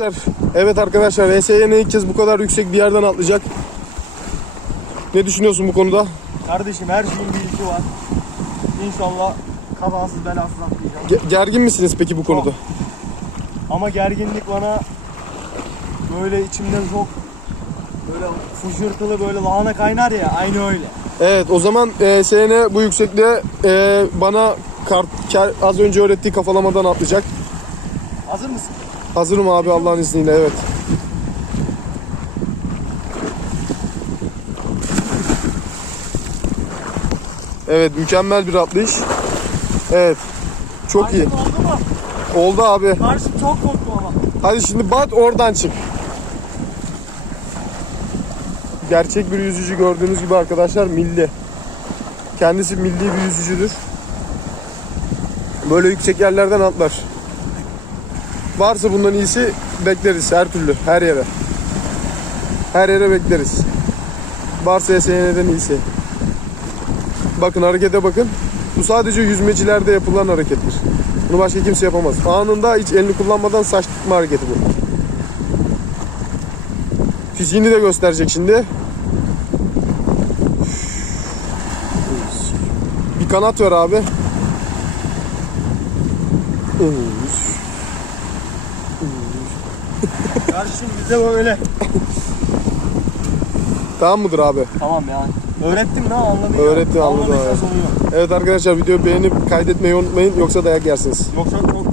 Arkadaşlar, Evet arkadaşlar VSYN ilk kez bu kadar yüksek bir yerden atlayacak. Ne düşünüyorsun bu konuda? Kardeşim her şeyin bir ilki var. İnşallah kazasız belasız atlayacağım. Ge- gergin misiniz peki bu konuda? Ama gerginlik bana böyle içimde çok böyle fışırtılı böyle lahana kaynar ya aynı öyle. Evet o zaman e, SYN bu yüksekliğe e, bana kart, az önce öğrettiği kafalamadan atlayacak. Hazır mısın? Hazırım abi Allah'ın izniyle evet. Evet mükemmel bir atlayış. Evet. Çok iyi. Oldu mu? Oldu abi. Karşı çok korktum ama. Hadi şimdi bat oradan çık. Gerçek bir yüzücü gördüğünüz gibi arkadaşlar milli. Kendisi milli bir yüzücüdür. Böyle yüksek yerlerden atlar. Varsa bundan iyisi bekleriz her türlü, her yere. Her yere bekleriz. Varsa SN'den iyisi. Bakın harekete bakın. Bu sadece yüzmecilerde yapılan harekettir. Bunu başka kimse yapamaz. Anında hiç elini kullanmadan saç tutma hareketi bu. Fiziğini de gösterecek şimdi. Bir kanat ver abi. Kardeşim bize böyle. Tamam mıdır abi? Tamam ya. Öğrettim ne anladın ya. Öğretti, anladım Anladıysan abi. Evet arkadaşlar videoyu beğenip kaydetmeyi unutmayın yoksa dayak yersiniz. Yoksa çok